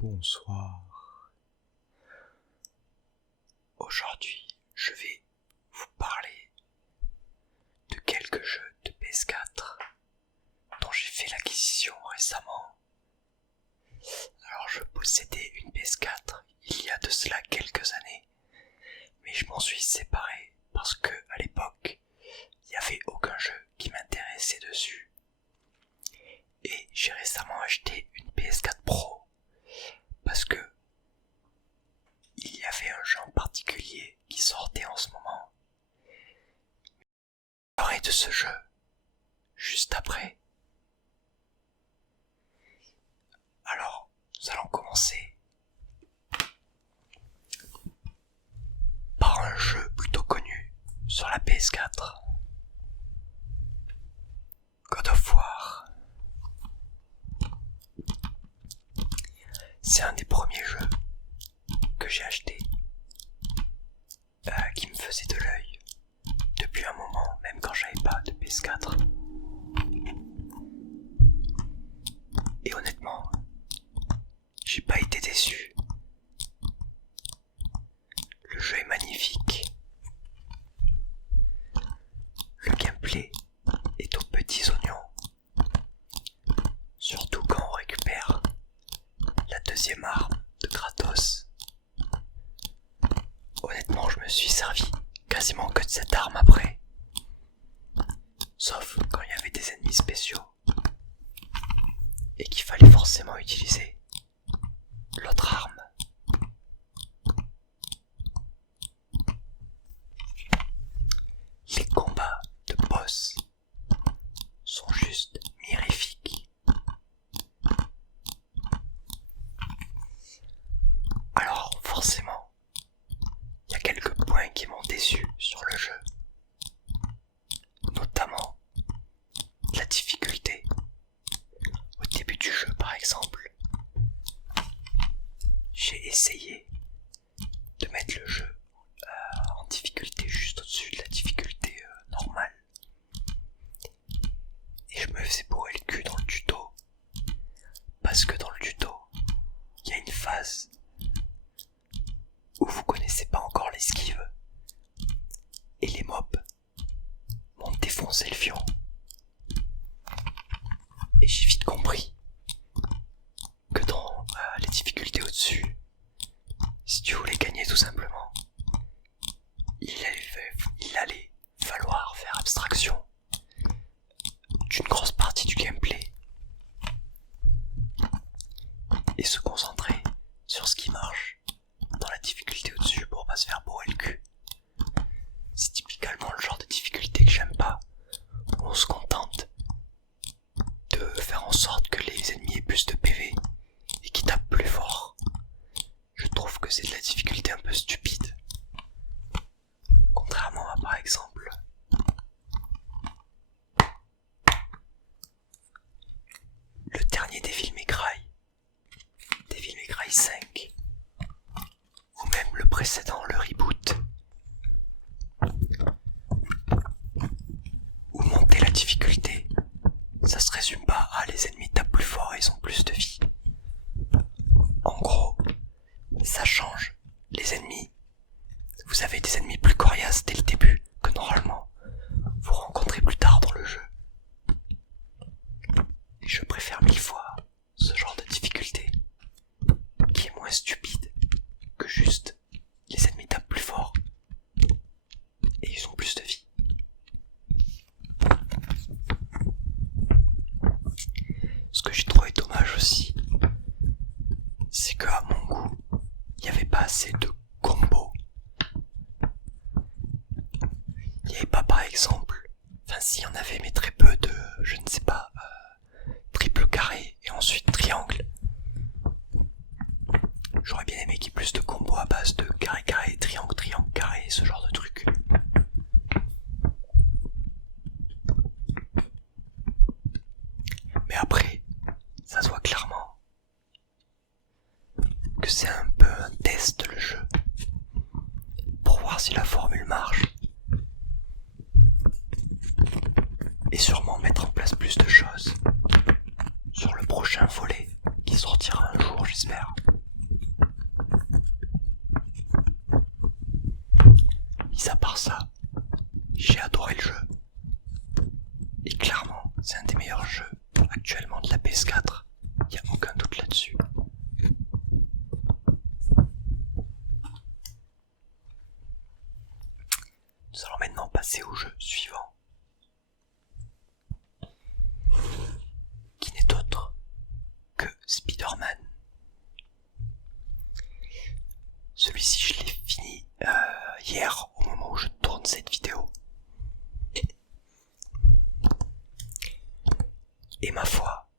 Bonsoir. Aujourd'hui, je vais vous parler de quelques jeux de PS4 dont j'ai fait l'acquisition récemment. Alors je possédais une PS4 il y a de cela quelques années, mais je m'en suis séparé parce que à l'époque, il n'y avait aucun jeu qui m'intéressait dessus. Et j'ai récemment acheté une PS4 Pro parce que il y avait un jeu en particulier qui sortait en ce moment. Je parlerai de ce jeu juste après. Alors, nous allons commencer par un jeu plutôt connu sur la PS4. God of War. C'est un des premiers jeux que j'ai acheté qui me faisait de l'œil depuis un moment, même quand j'avais pas de PS4. Et honnêtement, j'ai pas été déçu. Le jeu est magnifique. Le gameplay est aux petits oignons. Surtout quand on récupère la deuxième arme de Kratos. Honnêtement, je me suis servi quasiment que de cette arme après. Sauf quand il y avait des ennemis spéciaux et qu'il fallait forcément utiliser l'autre arme. Les combats de boss sont juste mirifiques. Alors forcément, il y a quelques points qui m'ont déçu sur le jeu, notamment la difficulté. Au début du jeu par exemple, j'ai essayé de mettre le jeu en difficulté juste au-dessus de la difficulté normale. Et je me faisais bourrer le cul dans le tuto, parce que dans le tuto, il y a une phase où vous connaissez pas encore l'esquive, et les mobs m'ont défoncé le fion. Et j'ai vite compris que dans les difficultés au-dessus, si tu voulais gagner tout simplement, il allait falloir faire abstraction d'une grosse partie du gameplay et se concentrer sur ce qui marche dans la difficulté au-dessus pour pas se faire bourrer le cul. C'est typiquement le genre de difficulté que j'aime pas, où on se contente de faire en sorte que les ennemis aient plus de PV et qu'ils tapent plus fort. Je trouve que c'est de la difficulté un peu stupide. Contrairement à par exemple le dernier Devil May Cry, Devil May Cry 5, ou même le précédent, le reboot, où monter la difficulté, ça se résume pas à les ennemis tapent plus fort et ils ont plus de vie. En gros, ça change. Les ennemis, vous avez des ennemis plus coriaces dès le début que normalement vous rencontrez plus tard dans le jeu. Et je préfère 1000 fois ce genre de difficulté, qui est moins stupide que juste les ennemis tapent plus fort et ils ont plus de vie. Ce que j'ai trouvé dommage aussi, c'est qu'à mon goût, il n'y avait pas assez de combos. Il n'y avait pas par exemple, enfin s'il y en avait mais très peu de, je ne sais pas, triple carré et ensuite triangle. J'aurais bien aimé qu'il y ait plus de combos à base de carré carré, triangle triangle carré, ce genre de truc. Mais après, ça se voit clairement que c'est un peu un test le jeu, pour voir si la formule marche. Et sûrement mettre en place plus de choses sur le prochain volet qui sortira un jour, j'espère. passer au jeu suivant, qui n'est autre que Spider-Man. Celui-ci, je l'ai fini hier au moment où je tourne cette vidéo. Et ma foi,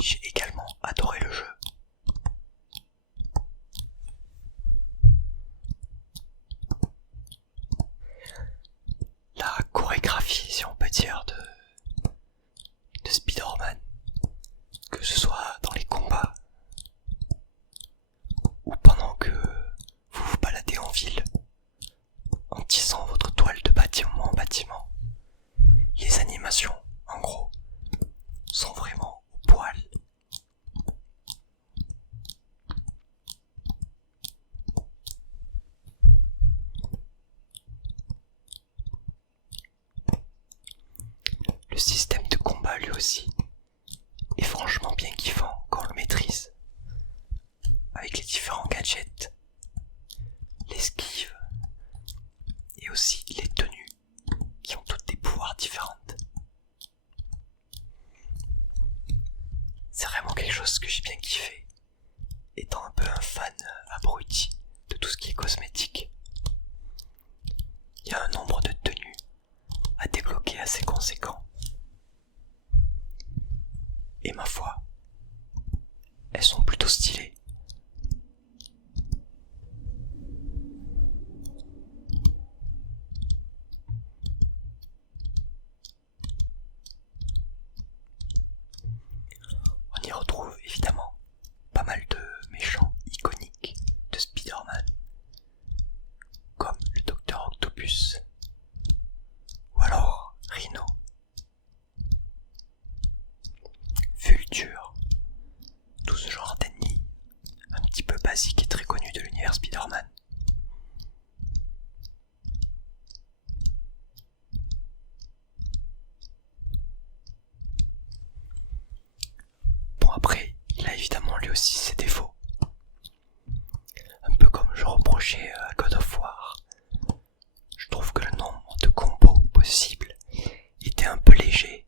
j'ai également adoré le jeu. La chorégraphie, si on peut dire, de Spider-Man, que ce soit dans les combats ou pendant que vous vous baladez en ville en tissant votre toile de bâtiment en bâtiment, les animations, en gros, sont vraiment au poil. Le système de combat lui aussi est franchement bien kiffant quand on le maîtrise, avec les différents gadgets, l'esquive et aussi les tenues qui ont toutes des pouvoirs différentes. C'est vraiment quelque chose que j'ai bien kiffé, étant un peu un fan abruti de tout ce qui est cosmétique. Il y a un nombre de tenues à débloquer assez conséquent. Et ma foi, elles sont plutôt stylées. On y retrouve évidemment pas mal de méchants iconiques de Spider-Man, comme le Docteur Octopus, ou alors Rhino, Vulture, tout ce genre d'ennemis un petit peu basique et très connu de l'univers Spider-Man. Bon, après, il a évidemment lui aussi ses défauts. Un peu comme je reprochais à God of War. Je trouve que le nombre de combos possibles était un peu léger.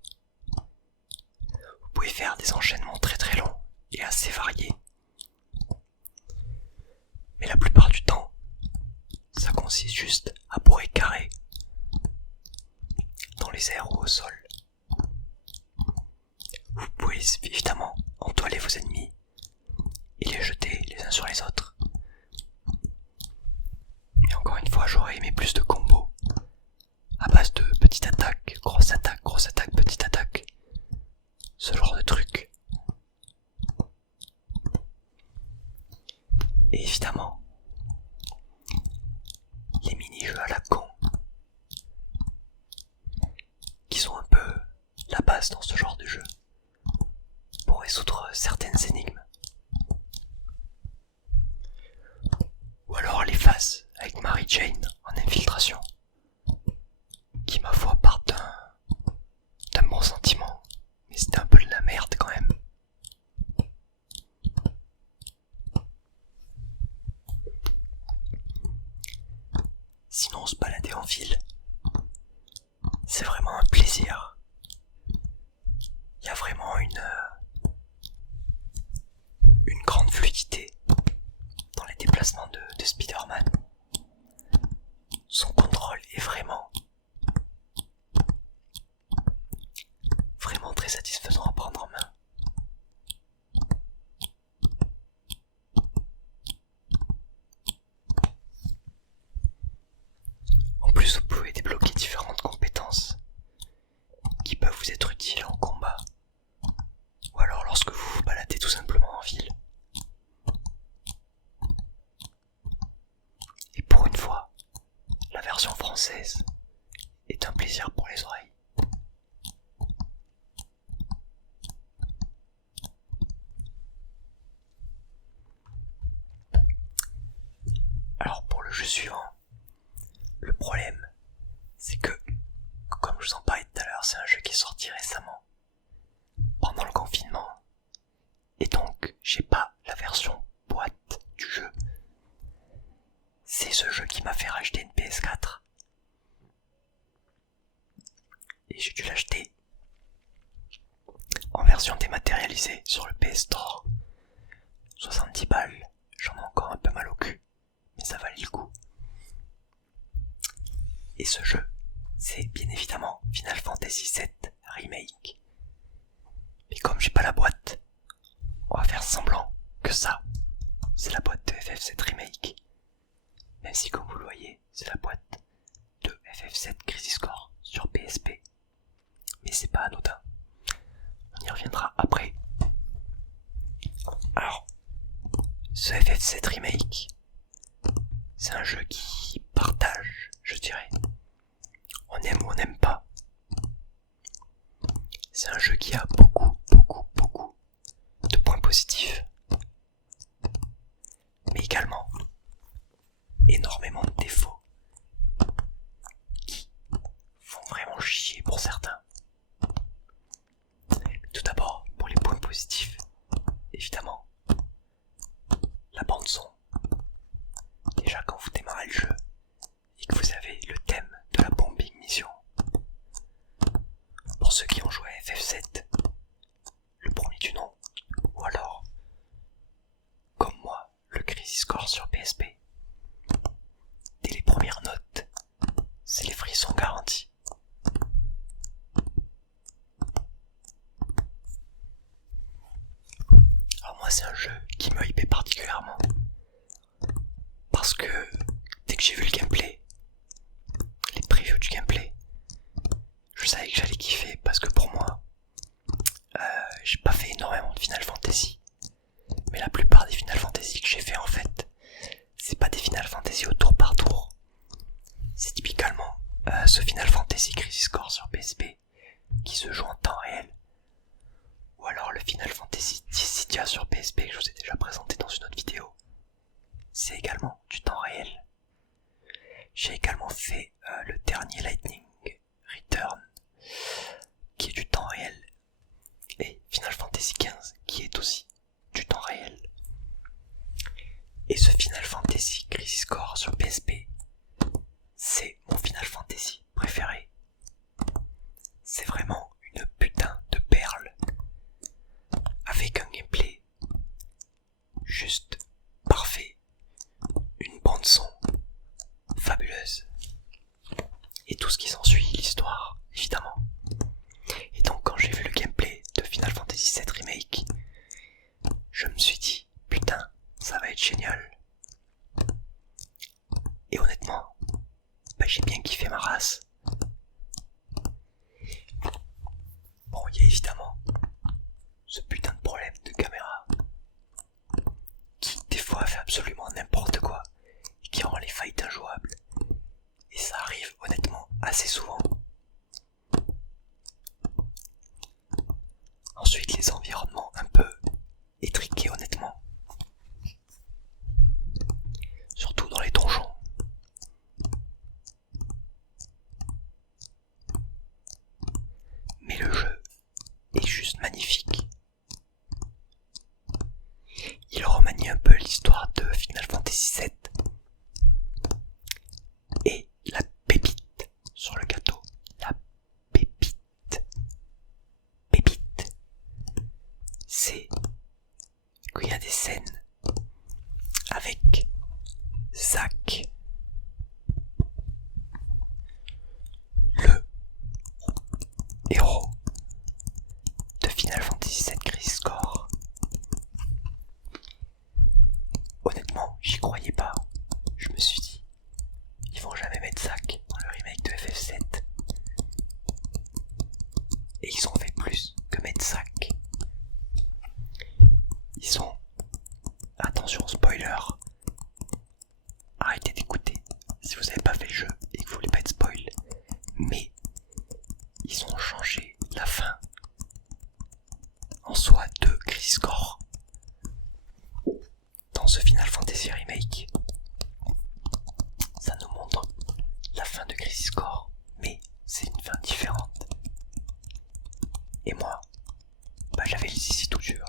Vous pouvez faire des enchaînements très très longs et assez variés. Mais la plupart du temps, ça consiste juste à bourrer carré, dans les airs ou au sol. Vous pouvez évidemment entoiler vos ennemis et les jeter les uns sur les autres. Mais encore une fois, j'aurais aimé plus de combos à base de petite attaque, grosse attaque, petite attaque. Ce genre de truc. Et évidemment, les mini-jeux à la con, qui sont un peu la base dans ce genre de jeu, pour résoudre certaines énigmes. Ou alors les phases avec Mary Jane en infiltration, qui ma foi partent d'un bon sentiment, mais c'était un peu de la merde quand même. Sinon, se balader en ville, c'est vraiment un plaisir. Il y a vraiment une grande fluidité dans les déplacements de Spider-Man. Son contrôle est vraiment très satisfaisant à prendre en main. En plus, vous pouvez débloquer différentes compétences qui peuvent vous être utiles en combat, ou alors lorsque vous vous baladez tout simplement en ville. Et pour une fois, la version française est un plaisir pour les oreilles. Alors pour le jeu suivant, le problème, c'est que, comme je vous en parlais tout à l'heure, c'est un jeu qui est sorti récemment, pendant le confinement, et donc j'ai pas la version boîte du jeu. C'est ce jeu qui m'a fait racheter une PS4, sur le PS Store. 70 balles, j'en ai encore un peu mal au cul, mais ça valait le coup. Et ce jeu, c'est bien évidemment Final Fantasy VII Remake. Mais comme j'ai pas la boîte, on va faire semblant que ça, c'est la boîte de FF7 Remake. Même si comme vous le voyez, c'est la boîte de FF7 Crisis Core sur PSP. Mais c'est pas anodin. On y reviendra après. Alors, ce FF7 Remake, c'est un jeu qui partage, je dirais. On aime ou on n'aime pas. C'est un jeu qui a beaucoup de points positifs. Mais également énormément de défauts qui font vraiment chier pour certains. Mais tout d'abord, pour les points positifs, évidemment, la bande son. Déjà quand vous démarrez le jeu et que vous avez le thème de la bombing mission. Pour ceux qui ont joué à FF7, le premier du nom, ou alors, comme moi, le Crisis Core sur PSP. Dès les premières notes, c'est les frissons garantis. Alors moi c'est un jeu qui me hypait particulièrement. Parce que dès que j'ai vu le gameplay, les previews du gameplay, je savais que j'allais kiffer parce que pour moi, j'ai pas fait énormément de Final Fantasy. Mais la plupart des Final Fantasy que j'ai fait en fait, c'est pas des Final Fantasy au tour par tour. C'est typiquement ce Final Fantasy Crisis Core sur PSP qui se joue en temps réel. Ou alors le Final Fantasy Dissidia sur PSP que je vous ai déjà présenté dans une autre vidéo. C'est également du temps réel. J'ai également fait le dernier Lightning Return qui est du temps réel. Et Final Fantasy XV qui est aussi du temps réel. Et ce Final Fantasy Crisis Core sur PSP, c'est mon Final Fantasy préféré. C'est vraiment une putain de perle. Avec un gameplay juste parfait. Une bande son fabuleuse. Et tout ce qui s'ensuit, l'histoire, évidemment. Et donc quand j'ai vu le gameplay de Final Fantasy VII Remake, je me suis dit, putain, ça va être génial. Et honnêtement, j'ai bien kiffé ma race. Bon, il y a évidemment ce putain de problème de caméra qui des fois fait absolument n'importe quoi et qui rend les fights injouables. Et ça arrive honnêtement assez souvent. Ensuite les environnements un peu étriqués honnêtement. Surtout dans les donjons. Mais le jeu est juste magnifique. Il remanie un peu l'histoire de Final Fantasy VII. Et la pépite sur le gâteau. La pépite. Pépite. C'est qu'il y a des scènes avec Zack. Le héros de Final Fantasy VII Crisis Core. Honnêtement, j'y croyais pas. Je me suis dit, ils vont jamais mettre Zack dans le remake de FF7. Et ils ont fait plus que mettre Zack. Ils ont... Attention, spoiler. Arrêtez d'écouter si vous n'avez pas fait le jeu et que vous voulez pas être spoil. Mais ils ont changé la fin en soi de Crisis Core dans ce Final Fantasy Remake. Ça nous montre la fin de Crisis Core, mais c'est une fin différente. Et moi, j'avais le zizi tout dur.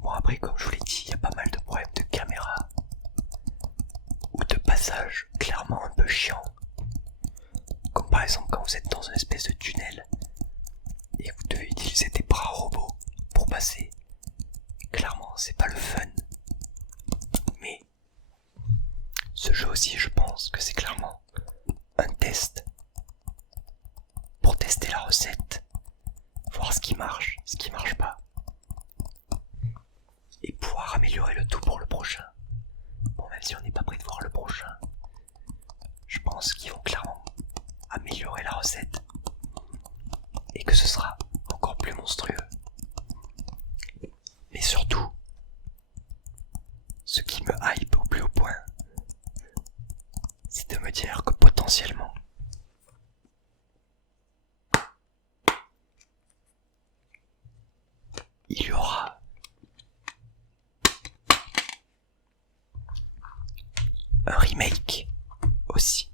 Bon après, comme je vous l'ai dit, il n'y a pas passages clairement un peu chiants. Comme par exemple quand vous êtes dans une espèce de tunnel et que vous devez utiliser des bras robots pour passer. Clairement, c'est pas le fun. Mais ce jeu aussi, je pense que c'est clairement un test pour tester la recette, voir ce qui marche pas, et pouvoir améliorer le tout pour le prochain. Bon, même si on n'est pas prêt de voir le prochain, je pense qu'ils vont clairement améliorer la recette et que ce sera encore plus monstrueux. Mais surtout, ce qui me hype au plus haut point, c'est de me dire que potentiellement, il y aura un remake aussi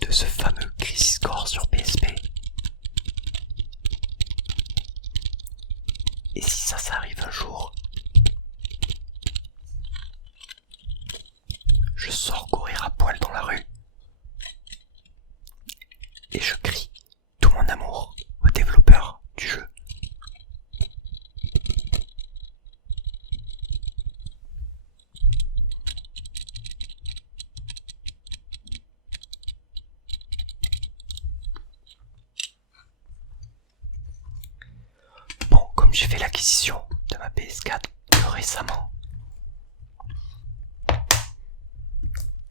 de ce fameux Crisis Core sur PSP. Et si ça arrive un jour, je sors courir à poil dans la rue et je crie tout mon amour aux développeurs du jeu. Bon, comme j'ai fait l'acquisition de ma PS4 récemment,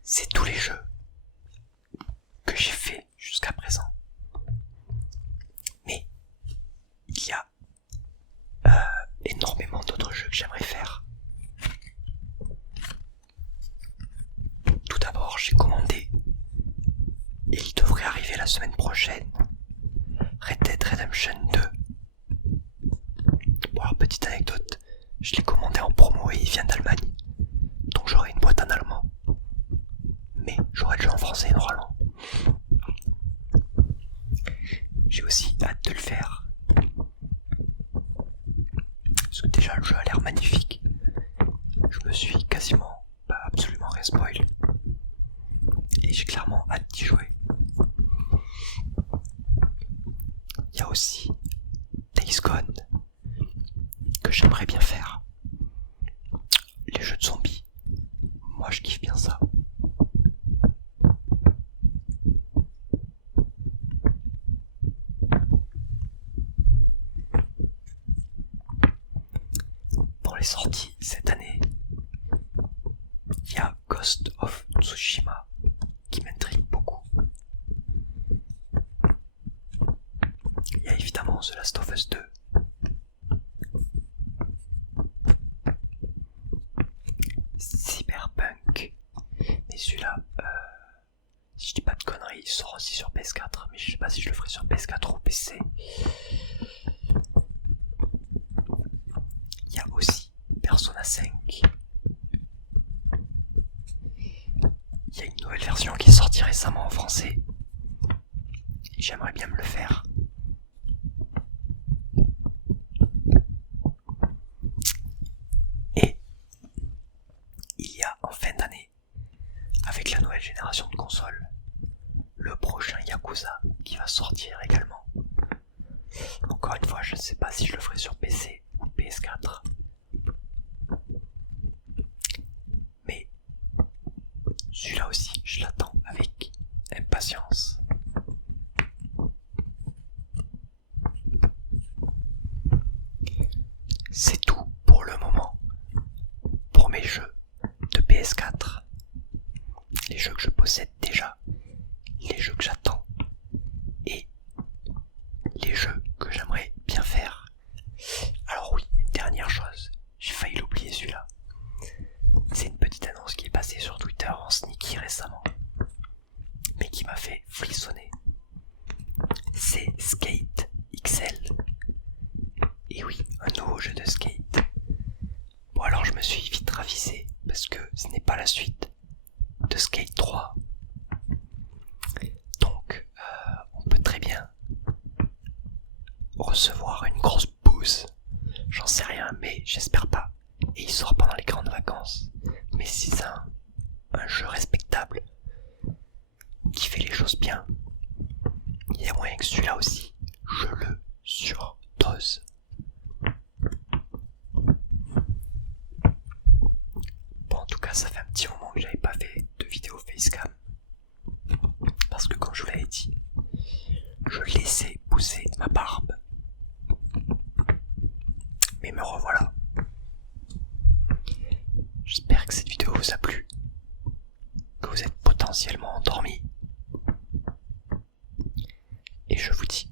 c'est tous les jeux que j'ai fait jusqu'à présent. Mais il y a énormément d'autres jeux que j'aimerais faire. Tout d'abord, j'ai commandé, et il devrait arriver la semaine prochaine, Red Dead Redemption 2. Bon, alors petite anecdote, je l'ai commandé en promo et il vient d'Allemagne, donc j'aurai une boîte en allemand. Mais j'aurai le jeu en français normalement. J'ai aussi hâte de le faire, parce que déjà le jeu a l'air magnifique. Je me suis quasiment, pas absolument respoil, et j'ai clairement hâte d'y jouer. Il y a aussi Days Gone que j'aimerais bien faire. Les jeux de zombies, moi je kiffe bien ça. Dans les sorties cette année, il y a Ghost of Tsushima qui m'intrigue beaucoup. Il y a évidemment The Last of Us 2. Cyberpunk. Mais celui-là, si je dis pas de conneries, il sort aussi sur PS4. Mais je sais pas si je le ferai sur PS4 ou PC. Il y a aussi Persona 5. Il y a une nouvelle version qui est sortie récemment en français. Et j'aimerais bien me le faire. Et il y a en fin d'année, avec la nouvelle génération de consoles, le prochain Yakuza qui va sortir également. Encore une fois, je ne sais pas si je le ferai sur PC ou PS4. Mais celui-là aussi, je l'attends avec impatience. C'est tout pour le moment pour mes jeux de PS4. Les jeux que je possède déjà, les jeux que j'attends et les jeux que j'aimerais bien faire. Alors oui, une dernière chose, j'ai failli l'oublier celui-là. C'est une petite annonce qui est passée sur Twitter en sneaky récemment, mais qui m'a fait frissonner. C'est Skate XL. Et oui, un nouveau jeu de skate. Bon alors je me suis vite ravisé, parce que ce n'est pas la suite de Skate 3. Donc, on peut très bien recevoir une grosse bouse. J'en sais rien, mais j'espère pas. Et il sort pendant les grandes vacances. Mais si c'est un jeu respectable, qui fait les choses bien, il y a moyen que celui-là aussi, je le surdose. Bon, en tout cas, ça fait un petit moment que j'avais pas fait de vidéo facecam. Parce que comme je vous l'avais dit, je laissais pousser ma barbe. Mais me revoilà. J'espère que cette vidéo vous a plu, que vous êtes potentiellement endormis. Et je vous dis